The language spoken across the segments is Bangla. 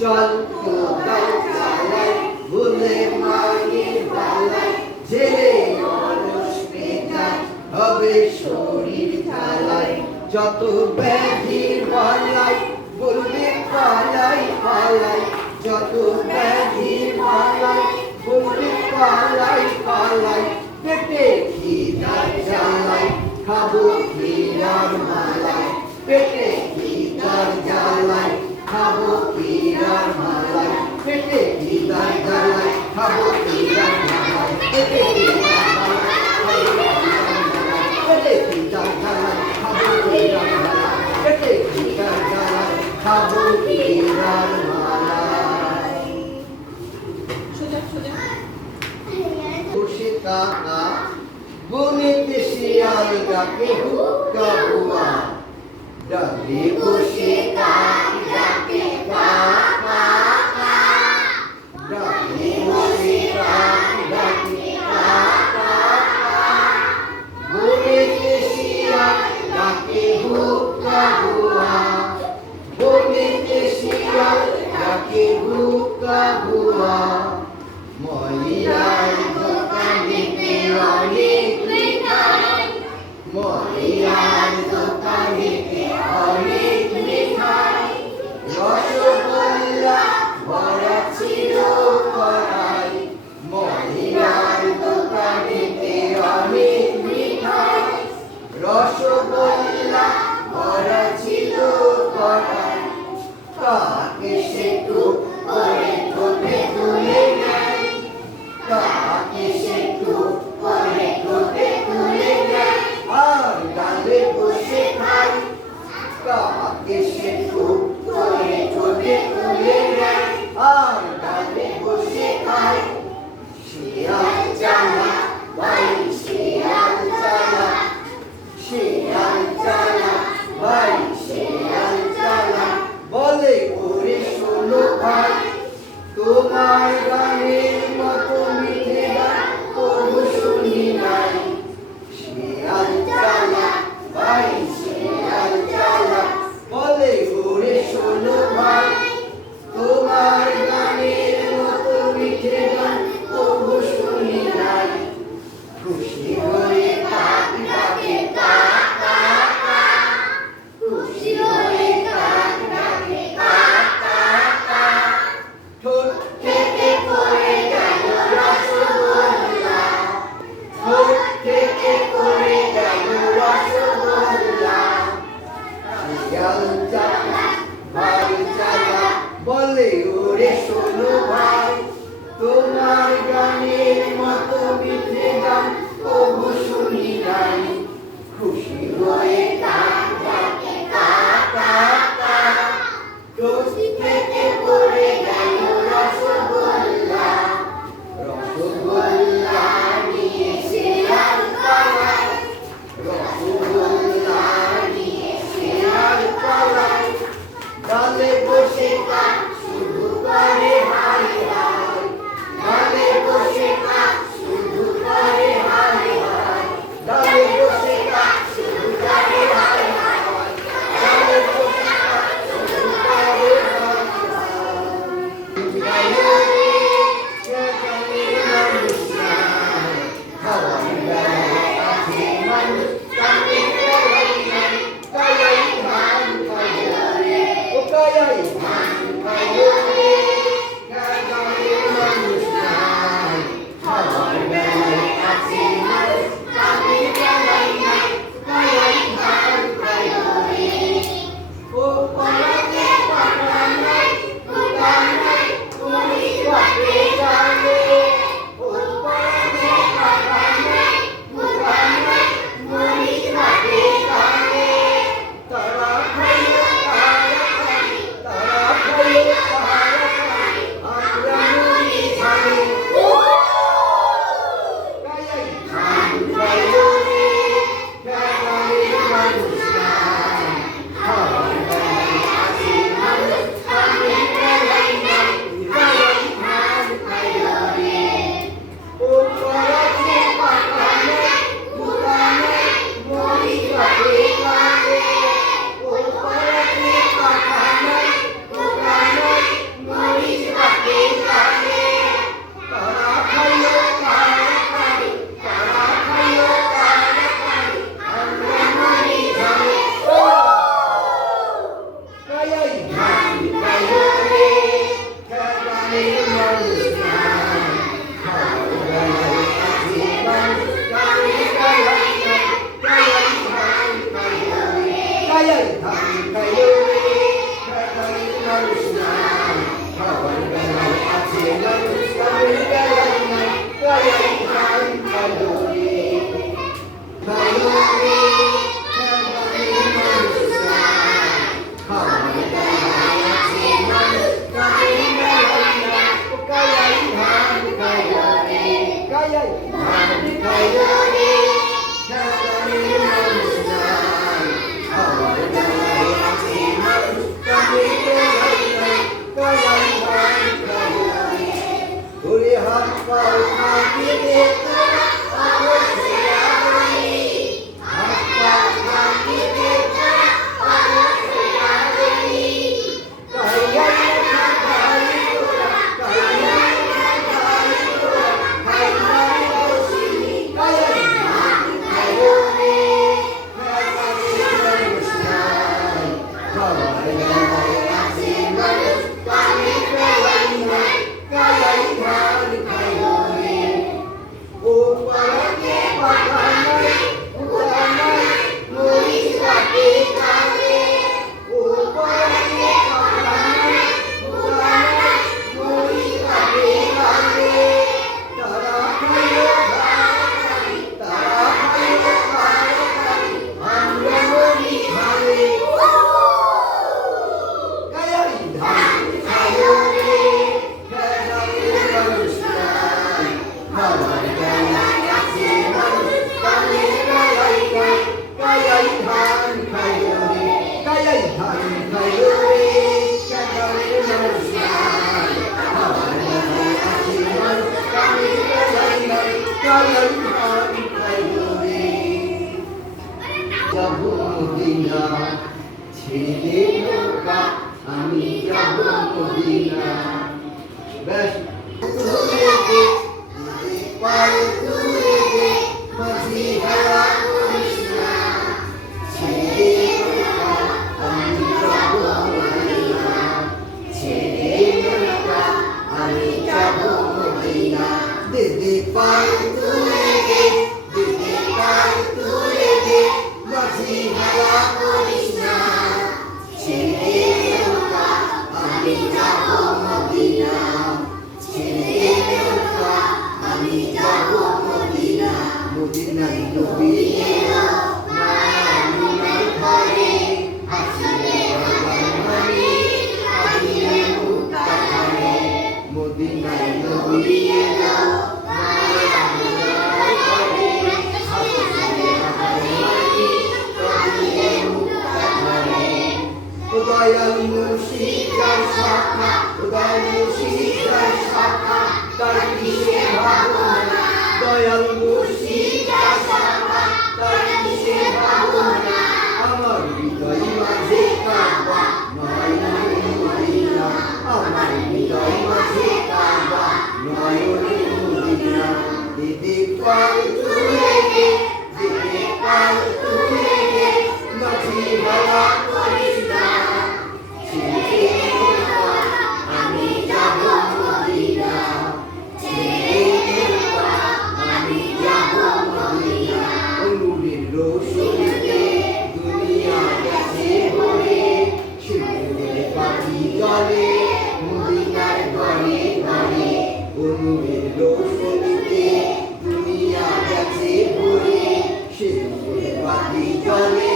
চল কোদাল চালাই ভুলে মায়ের বালাই জেলে অলস মেজাজ হবে শরীর ঝালাই যত ব্যাধির বালাই বলবে পালাই পালাই যত ব্যাধির বালাই বলবে পালাই পালাই পেটে খিদার জ্বালাই খাবো ক্ষীরার মালাই পেটে খিদার জ্বালাই খাবো ক্ষীরার মালাই পেটে খিদার জ্বালাই খাবো ক্ষীরার মালাই পেটে খিদার জ্বালাই খাবো ক্ষীরার মালাই পেটে খিদার জ্বালাই খাবো ক্ষীরার মালাই বসে কাকা বনেতে শিয়াল ডাকে হুক্কা হুয়া ডাকে বসে কাক ডাকে কাকা ডাকে বসে কাক ডাকে কাকা বনেতে শিয়াল ডাকে হুক্কা হুয়া বনেতে শিয়াল ডাকে হুক্কা হুয়া ময়ূরার দোকানেতে অনেক মিঠাই ময়ূরার দোকানেতে অনেক মিঠাই রসগোল্লা ভরা ছিল কড়াই ময়ূরার দোকানেতে অনেক মিঠাই রসগোল্লা ভরা ছিল কড়াই কাক এসে টুক করে ঠোঁটে তুলে নেয় কাক এসে টুক করে ঠোঁটে তুলে নেয় আর ডালে বসে খায় কাক এসে টুক করে ঠোঁটে তুলে নেয় আর ডালে বসে খায় শিয়াল চালা ভাই শিয়াল চালা শিয়াল চালা ভাই শিয়াল চালা বলে ওরে শোনো ভাই তোমার গানের মতো মিঠে গান তবু শুনি নাই শিয়াল চালা ভাই শিয়াল চালা বলে ওরে শোনো ভাই তোমার গানের মতো মিঠে গান তবু শুনি নাই খুশি হয়ে কাক ডাকে কাক কাক কাক খুশি হয়ে কাক ডাকে কাক কাক কাক ঠোঁট থেকে পড়ে গেল রসগোল্লা ঠোঁট থেকে পড়ে গেল রসগোল্লা শিয়াল চালা ভাই চালা বলে ওরে শোনো ভাই তোমার গানের মতো মিঠে গান তবু শুনি নাই খুশি হয়ে কাক ডাকে কাক কাক কাক ঠোঁট থেকে পড়ে গেল রসগোল্লা রসগোল্লা নিয়ে শিয়াল পালায় রসগোল্লা নিয়ে শিয়াল পালায় ডালে বসে কাক শুধু করে হাই হাই ডালে বসে কাক শুধু করে হাই হাই ডালে বসে কাক শুধু করে হাই হাই ডালে বসে কাক শুধু করে হাই হাই মদিনা ব্যাস তুলে দে পাল তুলে দে মাঝি হারা করিস না ছেড়ে নৌকা আমি যাব মদিনা ছেড়ে নৌকা আমি যাব মদিনা দে দে পাল তুলে দে দে পাল তুলে দে মাঝি হারা করিস না ছেড়ে নৌকা আমি যাব মদিনা ছেড়ে নৌকা আমি যাব মদিনা মদিনায় নবী এলো মায়ার ঘরে হাসিলে বাগানে হাসিলে মুক্তা ঘরে মদিনায় নবী এলো মায়ার ঘরে হাসিলে বাগানে হাসিলে মুক্তা ঘরে দয়াল মুর্শিদ যার শাখা দয়াল মুর্শিদ যার শাখা তার কিসে ভাবনা দয়াল মুর্শিদ যার শাখা তার কিসে ভাবনা আমার হৃদয় মাঝে কাবা নয়নের মদিনা আমার হৃদয় মাঝে কাবা নয়নের মদিনা দিদি পাল তুলে দে দিদি পাল তুলে দে মাঝি ভাড়া করিস না ছেড়ে নৌকা আমি যাব মদিনা ছেড়ে নৌকা আমি যাব মদিনা নূরের রোশনীতে দুনিয়া গেছে ভরে শিবের বাতি জ্বলে মদিনার ঘরে ঘরে নূরের রোশনীতে দুনিয়া গেছে ভরে শিবের বাতি জ্বলে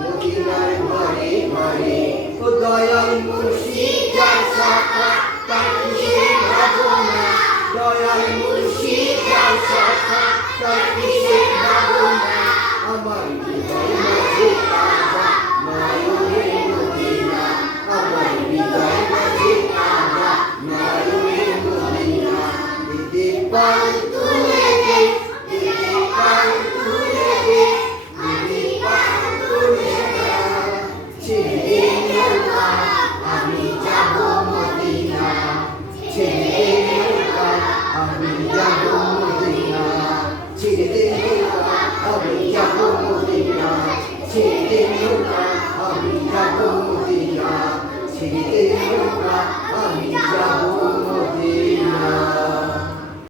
মদিনার ঘরে ঘরে ও দয়াল মুর্শিদ যার শাখা তার কিসে ভাবনা দয়াল মুর্শিদ যার শাখা তার কিসে ভাবনা আমার হৃদয় মাঝে কাবা নয়নের মদিনা আমার হৃদয় মাঝে কাবা নয়নের মদিনা দিদি পাল তুলে দে দিদি পাল তুলে দে দিদি পাল তুলে দে ছেড়ে নৌকা আমি যাব মদিনা ছেড়ে নৌকা আমি যাব মদিনা ছেড়ে নৌকা আমি যাব মদিনা ছেড়ে নৌকা আমি যাব মদিনা ছেড়ে নৌকা আমি যাব